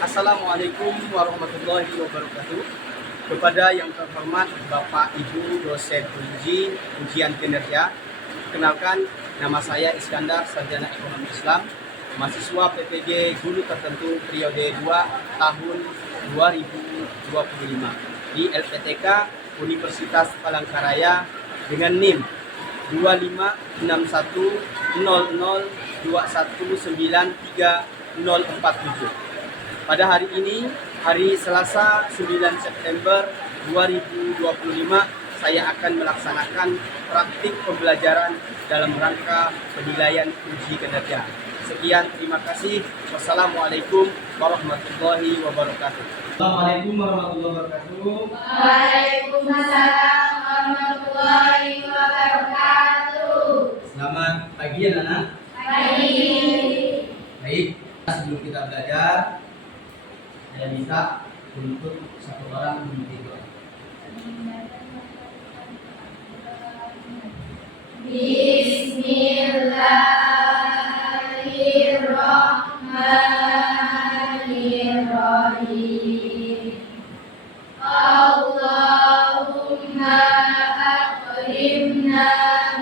Assalamualaikum warahmatullahi wabarakatuh. Kepada yang terhormat Bapak Ibu dosen ujian kinerja, kenalkan nama saya Iskandar, sarjana ekonomi Islam, mahasiswa PPG Guru Tertentu periode 2 tahun 2025 di LPTK Universitas Palangkaraya dengan NIM 2561002193047. Pada hari ini, hari Selasa 9 September 2025, saya akan melaksanakan praktik pembelajaran dalam rangka penilaian uji kinerja. Sekian, terima kasih. Wassalamualaikum warahmatullahi wabarakatuh. Assalamualaikum warahmatullahi wabarakatuh. Waalaikumsalam warahmatullahi wabarakatuh. Selamat pagi anak-anak. Pagi. Baik, sebelum kita belajar, saya minta untuk satu orang memimpin doa. Bismillahirrahmanirrahim. Allahumma akrimna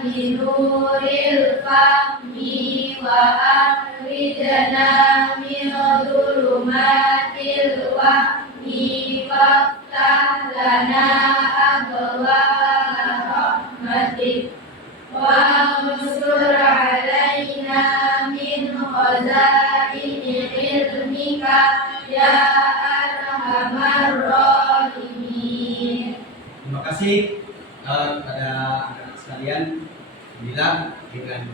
binuril fahmi wa akhrijna min dhulumatil wahmi waftah lana abwaaba rahmatik wansur alaina min khazaini ilmika ya arhamar rahimin. Terima kasih kepada anak-anak sekalian. Bila dengan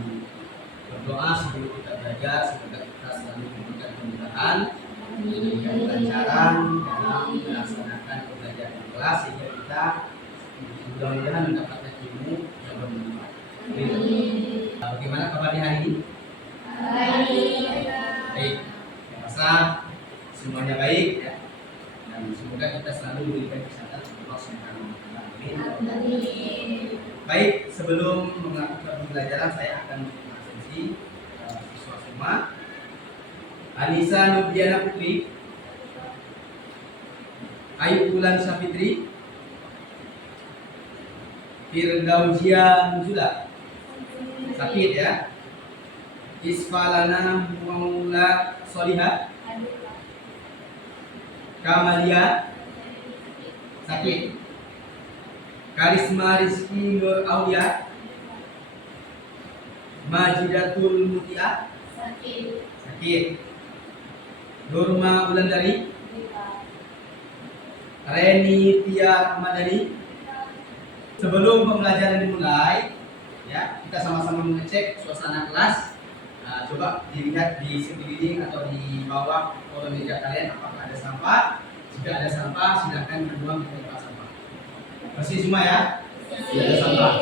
berdoa sebelum kita belajar, semoga kita selalu diberikan kemudahan, diberikan kelancaran dalam melaksanakan pembelajaran kelas sehingga kita mudah-mudahan mendapatkan ilmu yang bermanfaat. Bagaimana kabarnya hari ini? Baik. Saya rasa semuanya baik ya. Dan semoga kita selalu diberikan kesehatan Allah Subhanahu wa taala. Amin. Baik, sebelum melakukan pembelajaran saya akan mengasensi siswa semua. Anissa Nubiana Putri, Ayu Bulan Safitri, Firdauzia Nuzula, sakit ya. Isfalana Maula Solihah, Kamalia, sakit. Karisma Rizki Nur Aulia, Majidatul Mutia, sakit. Nurma Wulandari, Reni Tia Ahmadani. Sebelum pembelajaran dimulai, ya kita sama-sama mengecek suasana kelas. Coba dilihat di sekeliling atau di bawah kolom meja kalian apakah ada sampah. Jika ada sampah, silakan dibuang ke tempat sampah. Bersih semua ya? Tidak ada sampah.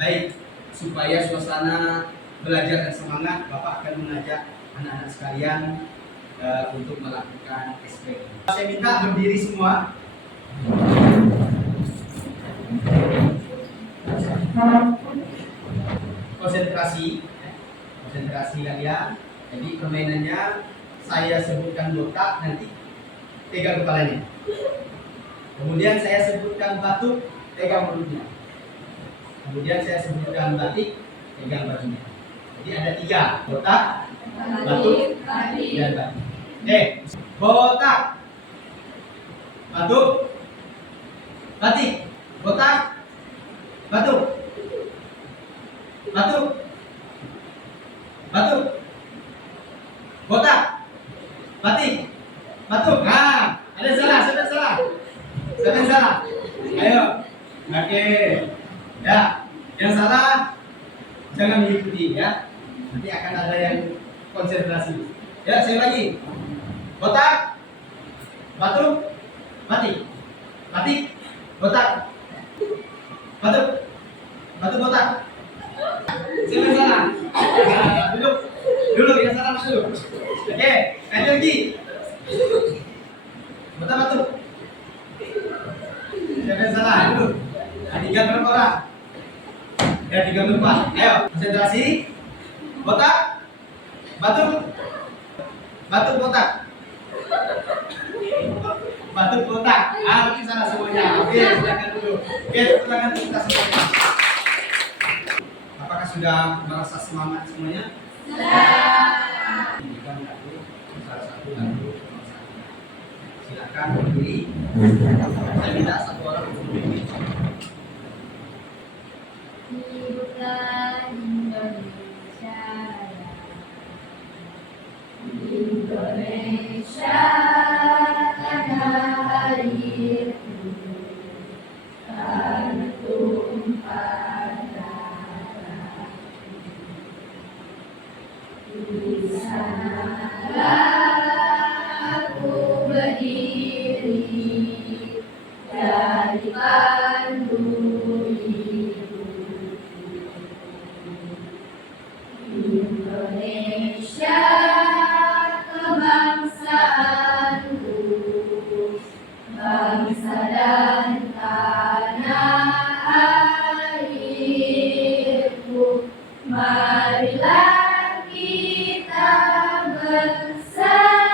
Baik, supaya suasana belajar dan semangat, Bapak akan mengajak anak-anak sekalian untuk melakukan SPG. Saya minta berdiri semua. Konsentrasi kalian. Jadi permainannya saya sebutkan botak, nanti pegang kepalanya. Kemudian saya sebutkan batuk, pegang mulutnya. Kemudian saya sebutkan batik, pegang bajunya. Jadi ada 3, botak, batuk, dan batik. Oke, botak, batuk, batik, botak, batuk, batuk, batuk, botak, batik, batuk. Nah, ada salah, siapa yang salah? Ayo, oke. Ya, yang salah jangan mengikuti ya. Nanti akan ada yang konsentrasi. Ya, saya lagi. Botak, batuk, batik, batik, botak, batuk, batuk, botak. Siapa yang salah? Nah, dulu yang salah dulu. Oke, lanjut lagi. Botak, batuk. Siapa yang salah? Dulu. Nah, 3 berapa orang? Ya, 3 berapa? Ayo, konsentrasi. Botak, batuk, botak. Batu kotak. Mungkin salah semuanya. Oke, silakan dulu. Oke, tepuk tangan untuk kita semuanya. Apakah sudah merasa semangat semuanya? Ini kan lagu salah satu lagu kebangsaan. Silakan berdiri. Saya minta satu orang untuk berdiri. Hiduplah Indonesia Raya. Indonesia tanah airku, tanah tumpah darah. Di sanalah aku berdiri dari pandu Indonesia kebangsaanku, bangsa dan tanah airku. Marilah kita berseru,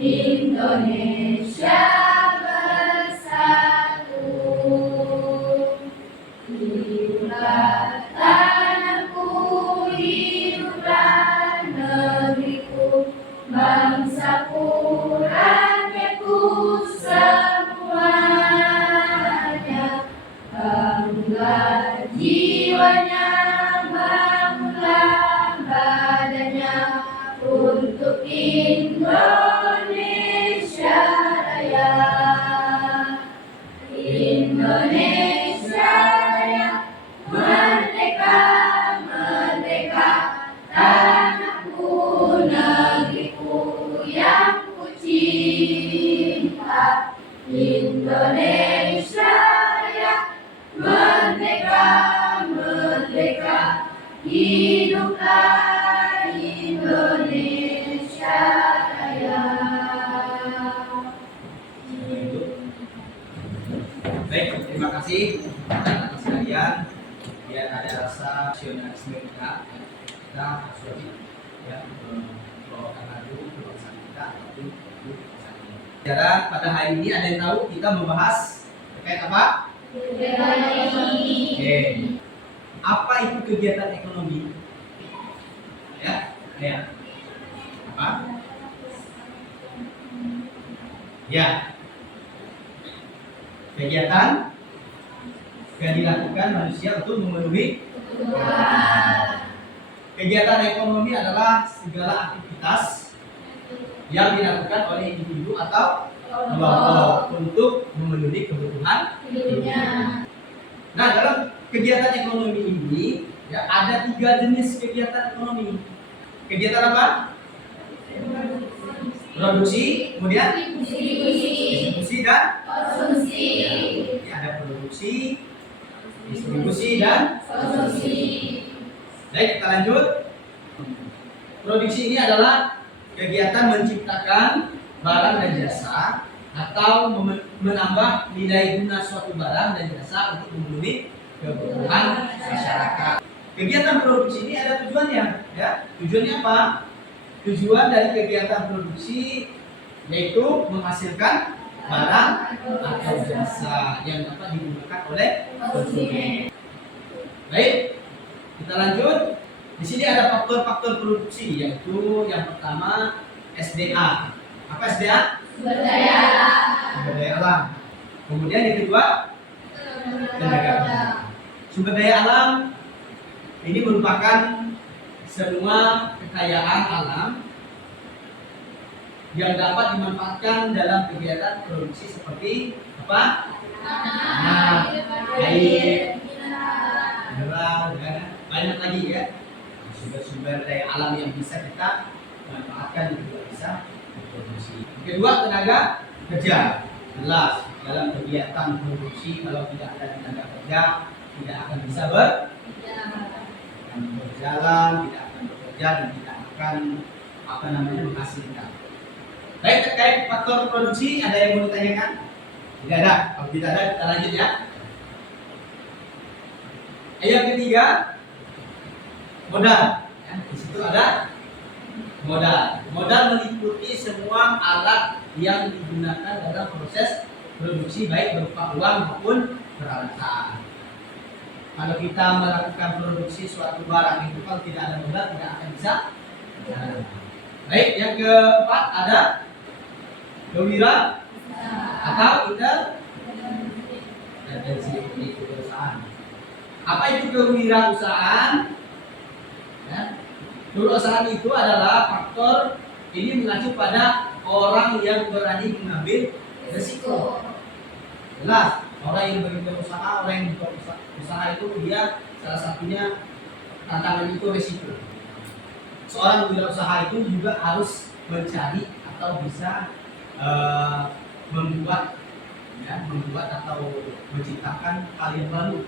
Indonesia bersatu. Hiduplah tanahku, hiduplah negeriku, bangsaku, rakyatku semuanya. Bangunlah jiwanya, bangunlah badannya untuk Indonesia Raya. Indonesia Raya, merdeka, merdeka, tanahku, negeriku yang ku cinta. Indonesia Raya, merdeka, merdeka, hiduplah Indonesia Raya. Baik, terima kasih atas sekalian. Biar ada rasa nasionalisme kita harus wajib ya membawakan lagu kebangsaan kita ataupun lagu kebangsaan ini. Sekarang pada hari ini ada yang tahu kita membahas terkait apa? Oke. Apa itu kegiatan ekonomi? Ya, apa? Ya. Kegiatan yang dilakukan manusia untuk memenuhi kebutuhan. Kegiatan ekonomi adalah segala aktivitas yang dilakukan oleh individu atau kelompok untuk memenuhi kebutuhan hidupnya. Nah, dalam kegiatan ekonomi ini ya ada 3 jenis kegiatan ekonomi. Kegiatan apa? Produksi, kemudian distribusi dan Konsumsi. ya, ada produksi, distribusi dan Konsumsi. baik, kita lanjut. Produksi ini adalah kegiatan menciptakan barang dan jasa atau menambah nilai guna suatu barang dan jasa untuk memenuhi kebutuhan masyarakat. Kegiatan produksi ini ada tujuannya, ya. Tujuannya apa? Tujuan dari kegiatan produksi yaitu menghasilkan barang atau jasa yang dapat digunakan oleh konsumen. Baik, kita lanjut. Di sini ada faktor-faktor produksi, yaitu yang pertama SDA. Apa SDA? Sumber daya alam. Sumber daya alam. Kemudian yang kedua tenaga kerja. Sumber daya alam ini merupakan semua kekayaan alam yang dapat dimanfaatkan dalam kegiatan produksi seperti apa? Tanah, air, mineral, dan banyak lagi ya. Sumber-sumber daya alam yang bisa kita manfaatkan juga bisa diproduksi. Kedua, tenaga kerja. Jelas dalam kegiatan produksi kalau tidak ada tenaga kerja tidak akan bisa berjalan, tidak akan bekerja dan tidak akan menghasilkan. Baik, terkait faktor produksi ada yang mau ditanyakan? Tidak ada. Kalau tidak ada, kita lanjut ya. Yang ketiga, modal. Ya, di situ ada Modal. Modal meliputi semua alat yang digunakan dalam proses produksi baik berupa uang maupun peralatan. Kalau kita melakukan produksi suatu barang itu kalau tidak ada modal tidak akan bisa. Baik, yang keempat ada kewira atau kewirausahaan. Apa itu kewirausahaan? Ya. Kewirausahaan itu adalah faktor ini mengacu pada orang yang berani mengambil resiko. Jelas, orang yang berusaha, orang yang berusaha itu dia salah satunya tantangan itu resiko. Seorang wirausaha itu juga harus mencari atau bisa membuat atau menciptakan hal yang baru.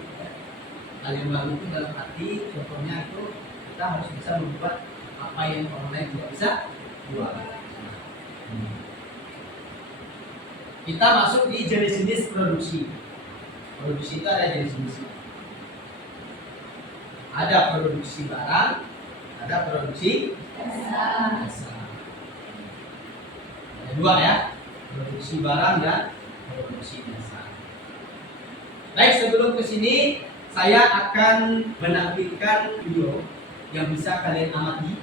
Hal yang baru itu dalam arti contohnya itu kita harus bisa membuat apa yang orang lain tidak bisa buat. Kita masuk di jenis-jenis produksi. Produksi itu ada jenis-jenisnya. Ada produksi barang, ada produksi jasa. Ada dua ya, produksi barang dan produksi jasa. Baik, sebelum ke sini saya akan menampilkan video yang bisa kalian amati.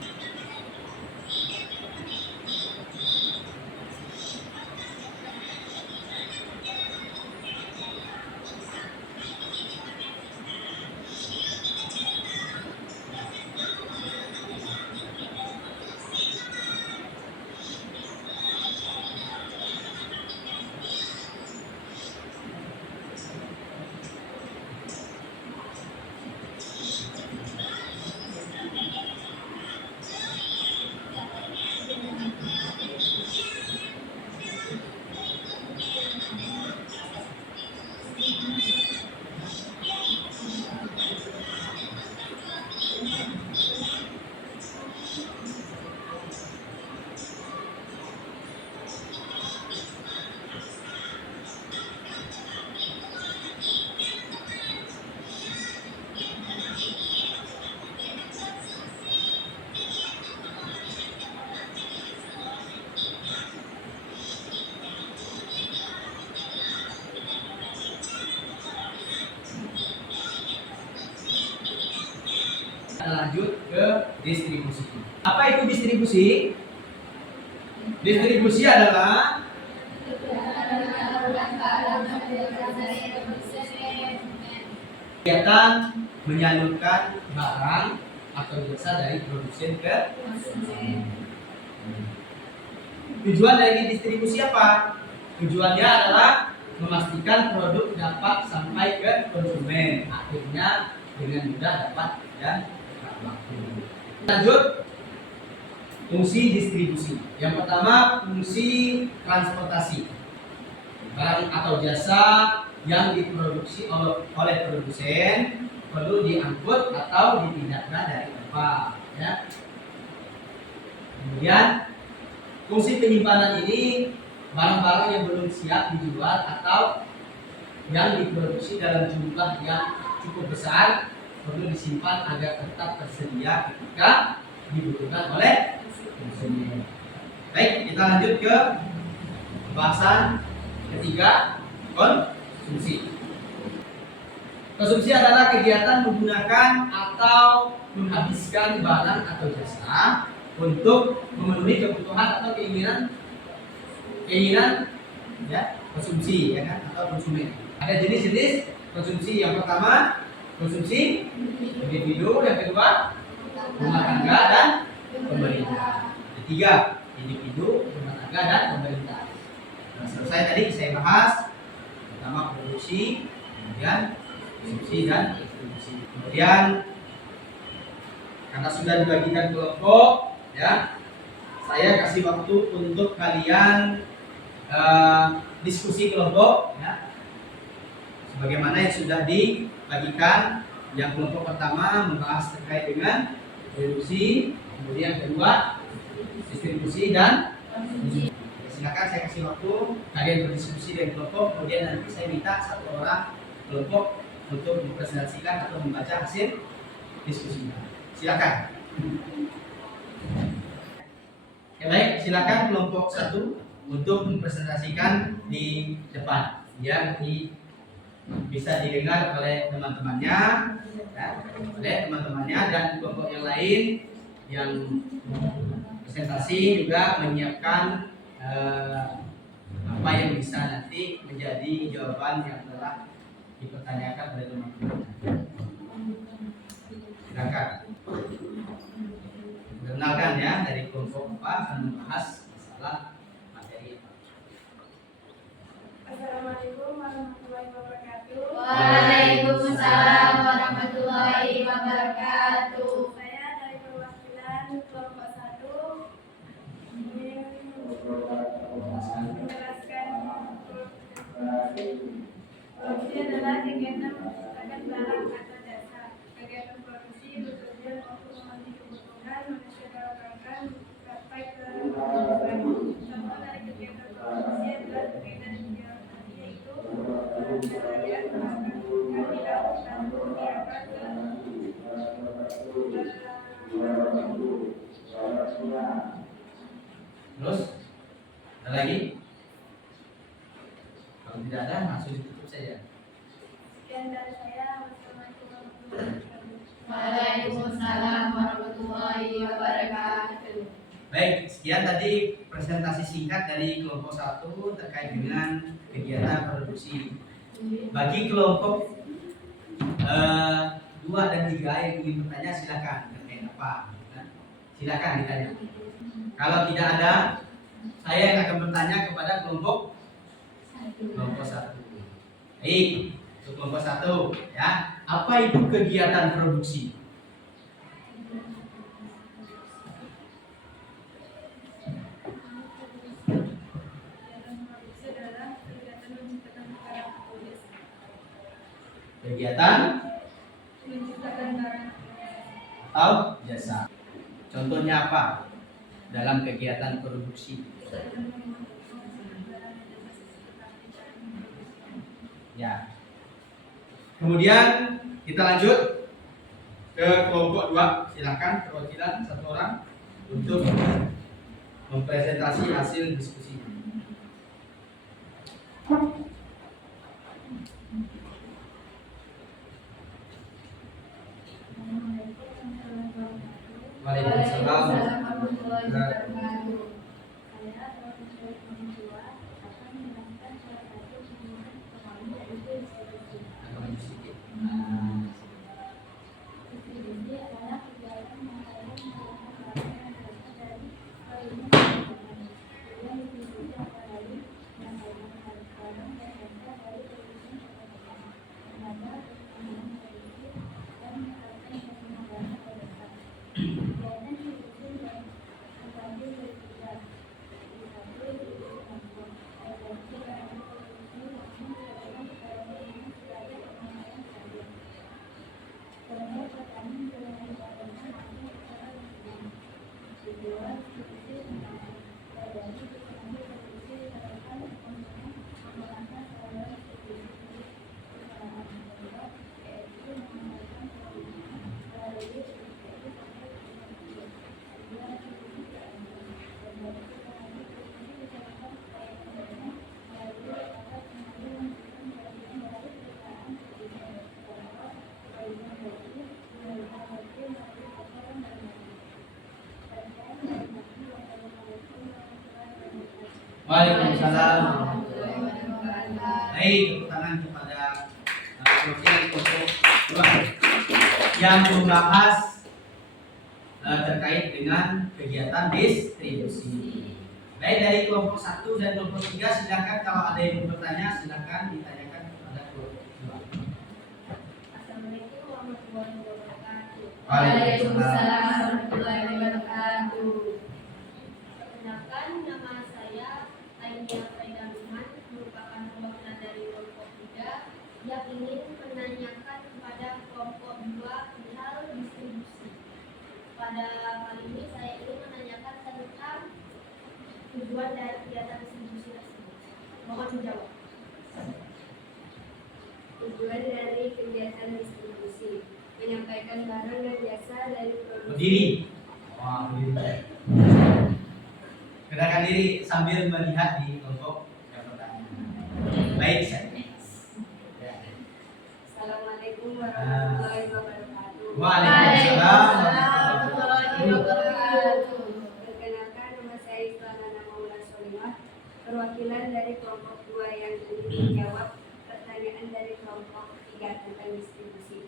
Lanjut ke distribusi. Apa itu distribusi? Distribusi adalah kegiatan menyalurkan barang atau jasa dari produsen ke konsumen. Tujuan dari distribusi apa? Tujuannya adalah memastikan produk dapat sampai ke konsumen, akhirnya dengan mudah dapat dan lanjut fungsi distribusi. Yang pertama fungsi transportasi. Barang atau jasa yang diproduksi oleh produsen perlu diangkut atau dipindahkan dari tempat. Ya. Kemudian fungsi penyimpanan ini barang-barang yang belum siap dijual atau yang diproduksi dalam jumlah yang cukup besar perlu disimpan agar tetap tersedia ketika dibutuhkan oleh konsumen. Baik, kita lanjut ke pembahasan ketiga, konsumsi. Konsumsi adalah kegiatan menggunakan atau menghabiskan barang atau jasa untuk memenuhi kebutuhan atau keinginan ya, konsumsi ya kan, atau konsumen. Ada jenis-jenis konsumsi. Yang pertama konsumsi individu, yang kedua rumah tangga dan pemerintah. Ketiga individu, rumah tangga dan pemerintah. Nah, selesai tadi saya bahas pertama produksi, kemudian konsumsi dan distribusi. Kemudian karena sudah dibagikan kelompok, ya, saya kasih waktu untuk kalian diskusi kelompok, ya, sebagaimana yang sudah dibagikan. Yang kelompok pertama membahas terkait dengan produksi, kemudian kedua distribusi dan konsumsi. Silakan saya kasih waktu kalian berdiskusi dengan kelompok, kemudian nanti saya minta satu orang kelompok untuk mempresentasikan atau membaca hasil diskusinya. Silakan. Oke, baik, silakan kelompok 1 untuk mempresentasikan di depan yang bisa didengar oleh teman-temannya, dan kelompok yang lain yang presentasi juga menyiapkan apa yang bisa nanti menjadi jawaban yang telah dipertanyakan oleh teman-teman. Silakan. Perkenalkan ya, dari kelompok 4 akan membahas masalah materi. Assalamualaikum warahmatullahi wabarakatuh. Waalaikumsalam warahmatullahi wabarakatuh. Saya dari perwakilan kelompok 1 ingin menjelaskan produksi adalah kegiatan menciptakan barang atau jasa. Kegiatan produksi bekerja untuk memenuhi kebutuhan manusia dalam rangka mencapai kemakmuran. Contoh dari kegiatan produksi adalah kegiatan yaitu penilaian akan dilakukan diangkat ke Terus ada lagi? Kalau tidak ada, langsung ditutup saja. sekian dari saya. Wassalamualaikum warahmatullahi wabarakatuh. Waalaikumsalam warahmatullahi wabarakatuh. Baik, sekian tadi presentasi singkat dari kelompok 1 terkait dengan kegiatan produksi. Bagi kelompok 2 dan 3 yang ingin bertanya, silakan. Terkait apa? Nah, silakan ditanya. Kalau tidak ada, saya yang akan bertanya kepada kelompok 1. Baik, untuk kelompok 1 ya. Apa itu kegiatan produksi? Kegiatan produksi adalah kegiatan menciptakan barang atau jasa. Kegiatan Menciptakan barang atau jasa. Contohnya apa dalam kegiatan produksi? Ya. Kemudian kita lanjut ke kelompok 2. Silakan perwakilan 1 orang untuk mempresentasi hasil diskusinya. Waalaikumsalam. warahmatullahi wabarakatuh. Saya sebagai orang tua akan menjelaskan salah satu hubungan kami yaitu distribusi. Distribusi adalah kegiatan pengalihan menggunakan barang yang berasal dari produksi masyarakat. Tujuan distribusi antara lain menyampaikan barang yang berasal dari produksi masyarakat, menjaga keseimbangan produksi dan meningkatkan keseimbangan produksi. Kegiatan distribusi membagi bertiga. Satu, distribusi langsung. Produksi barang produksi langsung dilakukan secara umum sebagai penyampaian saja. Contoh petani menjualkan barangnya langsung secara langsung. Kedua, distribusi langsung. Terjadi distribusi produksi dilakukan konsumen menggunakan saluran distribusi perusahaan pembuat, yaitu mengamalkan produksinya melalui distribusi sampai konsumen. Kedua, distribusi langsung. Terjadi distribusi produksi dilakukan kepada konsumen melalui proses pengambil langsung bagian dari perusahaan produsen. Contoh, produsen roti, menjualkan roti melalui pasaran dan lain-lain. Sekian dari kami. Wassalamualaikum warahmatullahi wabarakatuh. Waalaikumsalam. warahmatullahi wabarakatuh. Baik, tepuk tangan kepada perwakilan kelompok 2 yang membahas terkait dengan kegiatan distribusi. Baik, dari kelompok 1 dan kelompok 3 silakan, kalau ada yang mau bertanya silakan ditanyakan kepada kelompok 2. Assalamualaikum warahmatullahi wabarakatuh. Waalaikumsalam warahmatullahi wabarakatuh. Perkenalkan, nama saya Ainia Faida Luman, merupakan perwakilan dari kelompok 3 yang ingin menanyakan kepada kelompok 2 perihal distribusi. Pada kali ini saya ingin menanyakan tentang tujuan dari kegiatan distribusi tersebut. Mohon dijawab. Tujuan dari kegiatan distribusi menyampaikan barang dan jasa dari produksi. Berdiri. Wah, berdiri. sambil melihat di kelompok yang pertama. Baik, saya. Ya. Assalamualaikum warahmatullahi wabarakatuh. Waalaikumsalam warahmatullahi wabarakatuh. Perkenalkan, nama saya Islanana Maula Solimah, perwakilan dari kelompok 2 yang ingin menjawab pertanyaan dari kelompok 3 tentang distribusi.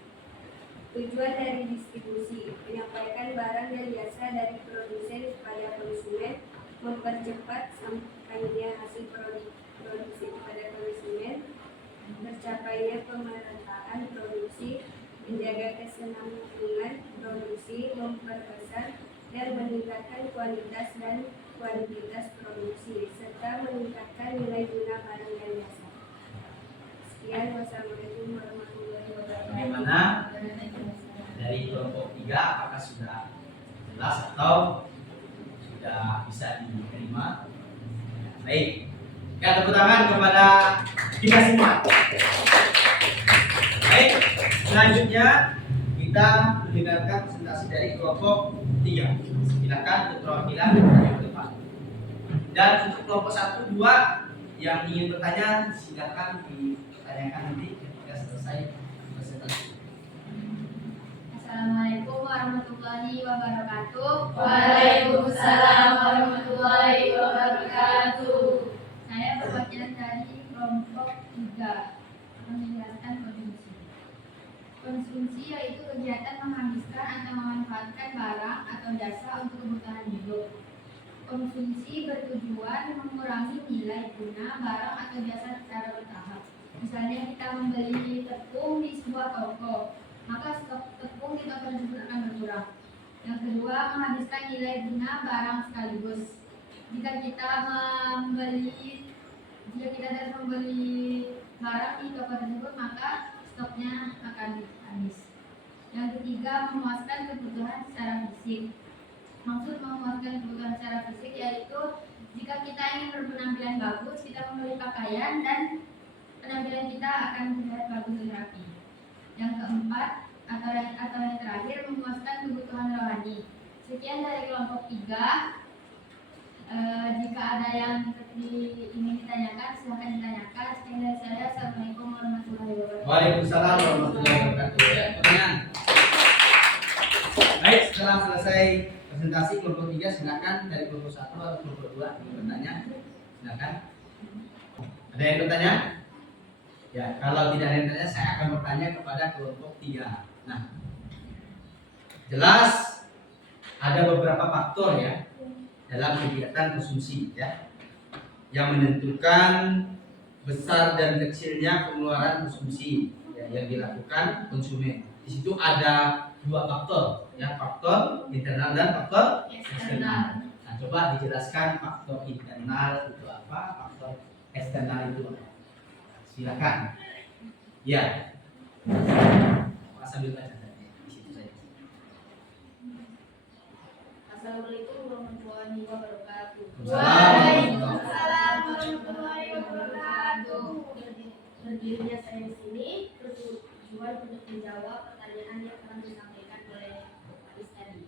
Tujuan dari distribusi, menyampaikan barang dan jasa dari produsen kepada konsumen, mempercepat sampainya hasil produksi kepada konsumen, tercapainya pemerataan produksi, menjaga kesinambungan produksi, memperbesar dan meningkatkan kualitas dan kuantitas produksi, serta meningkatkan nilai guna barang dan jasa. Sekian, wassalamualaikum warahmatullahi wabarakatuh. Bagaimana dari kelompok 3, apakah sudah jelas atau sudah bisa diterima? Baik, ya, tepuk tangan kepada kita semua. Baik, selanjutnya kita mendengarkan presentasi dari kelompok 3. Silakan untuk perwakilan yang depan. Dan untuk kelompok 1, 2 yang ingin bertanya, silakan ditanyakan nanti ketika selesai presentasi. Assalamualaikum warahmatullahi wabarakatuh. Waalaikumsalam warahmatullahi wabarakatuh. Saya perwakilan dari kelompok 3 menjelaskan konsumsi. Konsumsi yaitu kegiatan menghabiskan atau memanfaatkan barang atau jasa untuk kebutuhan hidup. Konsumsi bertujuan mengurangi nilai guna barang atau jasa secara bertahap. Misalnya kita membeli tepung di sebuah toko, maka stok tepung di toko tersebut akan berkurang. Yang kedua, menghabiskan nilai guna barang sekaligus. Jika kita harus membeli barang di toko tersebut, maka stoknya akan habis. Yang ketiga, memuaskan kebutuhan secara fisik. Maksud memuaskan kebutuhan secara fisik yaitu jika kita ingin berpenampilan bagus, kita membeli pakaian dan penampilan kita akan terlihat bagus dan rapi. Yang keempat atau yang terakhir, memuaskan kebutuhan rohani. Sekian dari kelompok 3. Jika ada yang ingin ditanyakan, silahkan ditanyakan. Sekian dari saya. Assalamualaikum warahmatullahi wabarakatuh. Waalaikumsalam warahmatullahi wabarakatuh. Ya, pertanyaan. Baik, setelah selesai presentasi kelompok 3, silakan dari kelompok 1 atau kelompok 2 ingin bertanya. Silakan. Ada yang bertanya? Ya, kalau tidak ada yang bertanya, saya akan bertanya kepada kelompok 3. Nah, jelas ada beberapa faktor ya dalam kegiatan konsumsi ya yang menentukan besar dan kecilnya pengeluaran konsumsi ya, yang dilakukan konsumen. Di situ ada 2 faktor ya, faktor internal dan faktor eksternal. Nah, coba dijelaskan faktor internal itu apa, faktor eksternal itu apa. Silakan. Ya. Pak sambil baca tadi di situ saja. Assalamualaikum warahmatullahi wabarakatuh. Waalaikumsalam warahmatullahi wabarakatuh. Berdirinya saya di sini bertujuan untuk menjawab pertanyaan yang telah disampaikan oleh Pak Is tadi.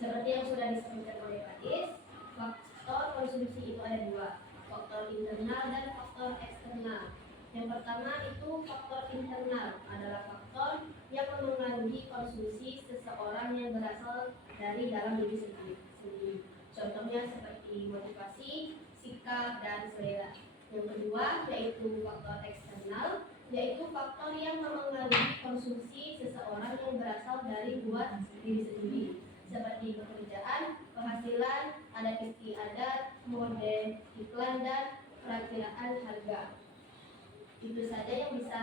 Seperti yang sudah disampaikan oleh Pak Is, faktor konsumsi itu ada 2, faktor internal dan faktor eksternal. Yang pertama itu faktor internal adalah faktor yang mempengaruhi konsumsi seseorang yang berasal dari dalam diri sendiri. Contohnya seperti motivasi, sikap, dan selera. Yang kedua yaitu faktor eksternal, yaitu faktor yang mempengaruhi konsumsi seseorang yang berasal dari buat diri sendiri, seperti pekerjaan, penghasilan, adat istiadat, mode, iklan, dan perakiraan harga. Itu saja yang bisa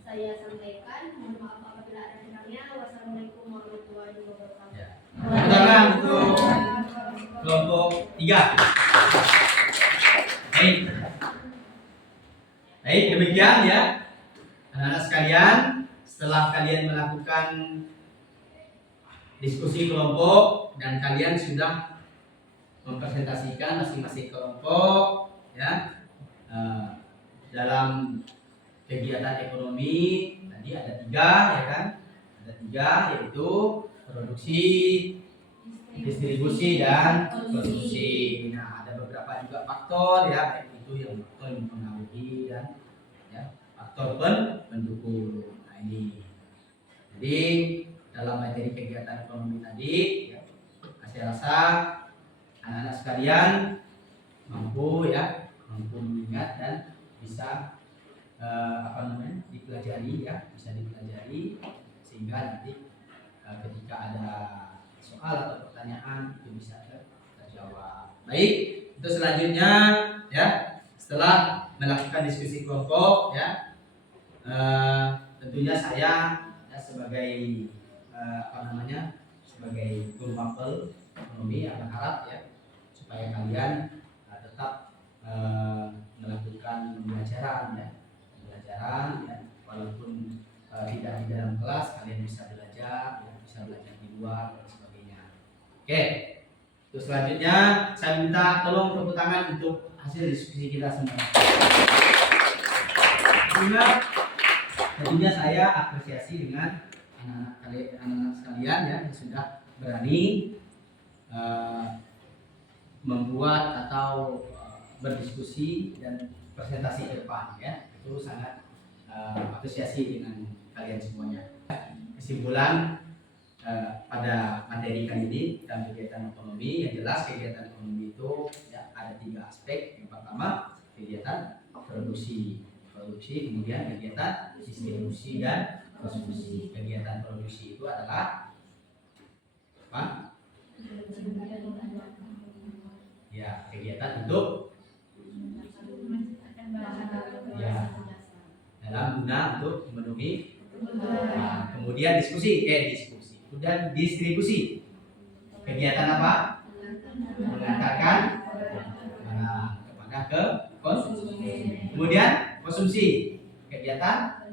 saya sampaikan. Mohon maaf apabila ada kurangnya. Wassalamualaikum warahmatullahi wabarakatuh. Ya. Pertama untuk kelompok 3. Baik. Baik, demikian ya. Anak-anak sekalian, setelah kalian melakukan diskusi kelompok dan kalian sudah mempresentasikan masing-masing kelompok ya dalam kegiatan ekonomi tadi ada 3 ya kan, ada 3 yaitu produksi, distribusi dan konsumsi. Nah, ada beberapa juga juga faktor ya, baik itu yang faktor yang mempengaruhi dan ya faktor pendukung. Nah ini. Jadi dalam materi kegiatan ekonomi tadi, ya, saya rasa anak-anak sekalian mampu mengingat dan bisa dipelajari ya, bisa dipelajari sehingga nanti ketika ada soal atau pertanyaan itu bisa terjawab. Baik, untuk selanjutnya ya, setelah melakukan diskusi kelompok ya, tentunya saya ya, sebagai sebagai guru mapel ekonomi akan harap ya supaya kalian tetap melakukan pembelajaran ya, walaupun tidak di dalam kelas kalian bisa belajar ya, bisa belajar di luar dan sebagainya. Oke, terus selanjutnya saya minta tolong tepuk tangan untuk hasil diskusi kita semua. Tentunya saya apresiasi dengan anak-anak sekalian ya yang sudah berani membuat atau berdiskusi dan presentasi ke depan ya, itu sangat apresiasi dengan kalian semuanya. Kesimpulan pada materi kali ini dalam kegiatan ekonomi, yang jelas kegiatan ekonomi itu ya, ada 3 aspek. Yang pertama kegiatan produksi, kemudian kegiatan distribusi dan konsumsi. Kegiatan produksi itu adalah apa? Ya, kegiatan untuk ya dalam guna untuk memenuhi. Nah, kemudian diskusi. Kemudian distribusi. Kegiatan apa? Mengantarkan kepada ke konsumsi. Kemudian konsumsi. Kegiatan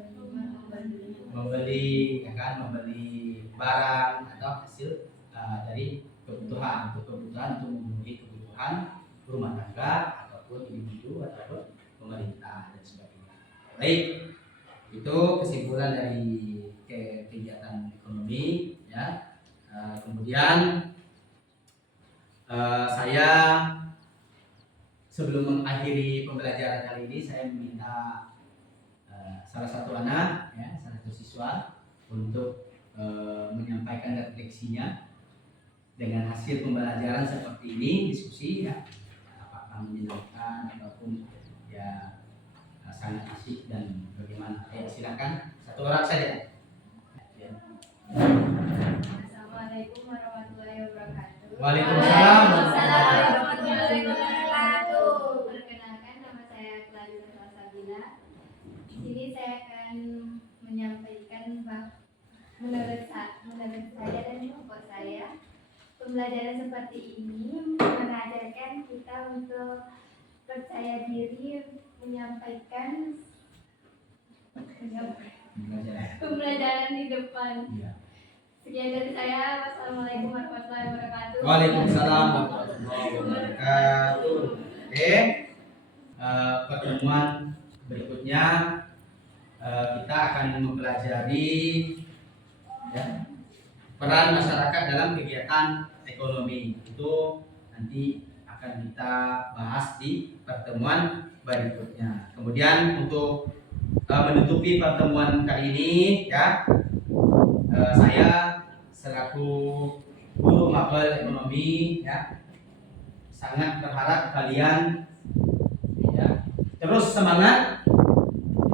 membeli barang atau hasil dari kebutuhan untuk memenuhi kebutuhan rumah tangga ataupun individu ataupun pemerintah dan sebagainya. Baik, itu kesimpulan dari kegiatan ekonomi ya. Kemudian saya sebelum mengakhiri pembelajaran kali ini saya meminta salah satu anak ya, salah satu siswa untuk menyampaikan refleksinya dengan hasil pembelajaran seperti ini, diskusi ya, apakah menyenangkan ataupun ya sangat asik dan bagaimana. Silakan satu orang saja. Assalamualaikum warahmatullahi wabarakatuh. Waalaikumsalam warahmatullahi wabarakatuh. Perkenalkan, nama saya Clarissa Sabila. Di sini saya akan menyampaikan menurut saya dan kelompok saya, pembelajaran seperti ini mengajarkan kita untuk percaya diri menyampaikan pembelajaran di depan. Ya. Sekian dari saya. Wassalamualaikum warahmatullahi wabarakatuh. Waalaikumsalam warahmatullahi wabarakatuh. Oke, pertemuan berikutnya kita akan mempelajari ya, peran masyarakat dalam kegiatan ekonomi. Itu nanti akan kita bahas di pertemuan berikutnya. Kemudian untuk menutupi pertemuan kali ini ya, saya selaku guru mapel ekonomi ya sangat berharap kalian ya terus semangat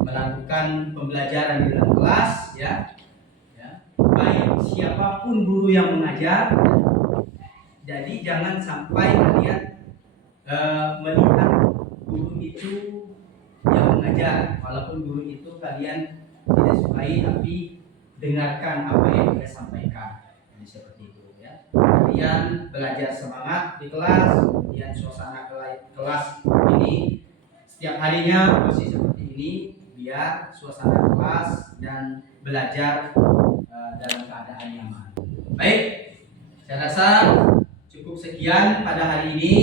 melakukan pembelajaran di dalam kelas ya, baik siapapun guru yang mengajar. Jadi jangan sampai kalian melihat guru itu yang mengajar, walaupun guru itu kalian tidak sukai, tapi dengarkan apa yang dia sampaikan. Jadi seperti itu ya. Kalian belajar semangat di kelas, kemudian suasana kelas ini setiap harinya masih seperti ini, biar suasana kelas dan belajar dalam keadaan nyaman. Baik, saya rasa cukup sekian pada hari ini.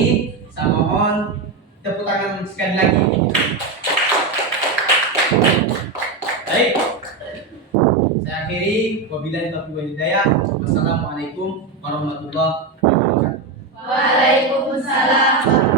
Saya mohon tepuk tangan sekali lagi. Baik, saya akhiri. Wabillahi taufiq wal hidayah. Wassalamualaikum warahmatullahi wabarakatuh. Waalaikumsalam.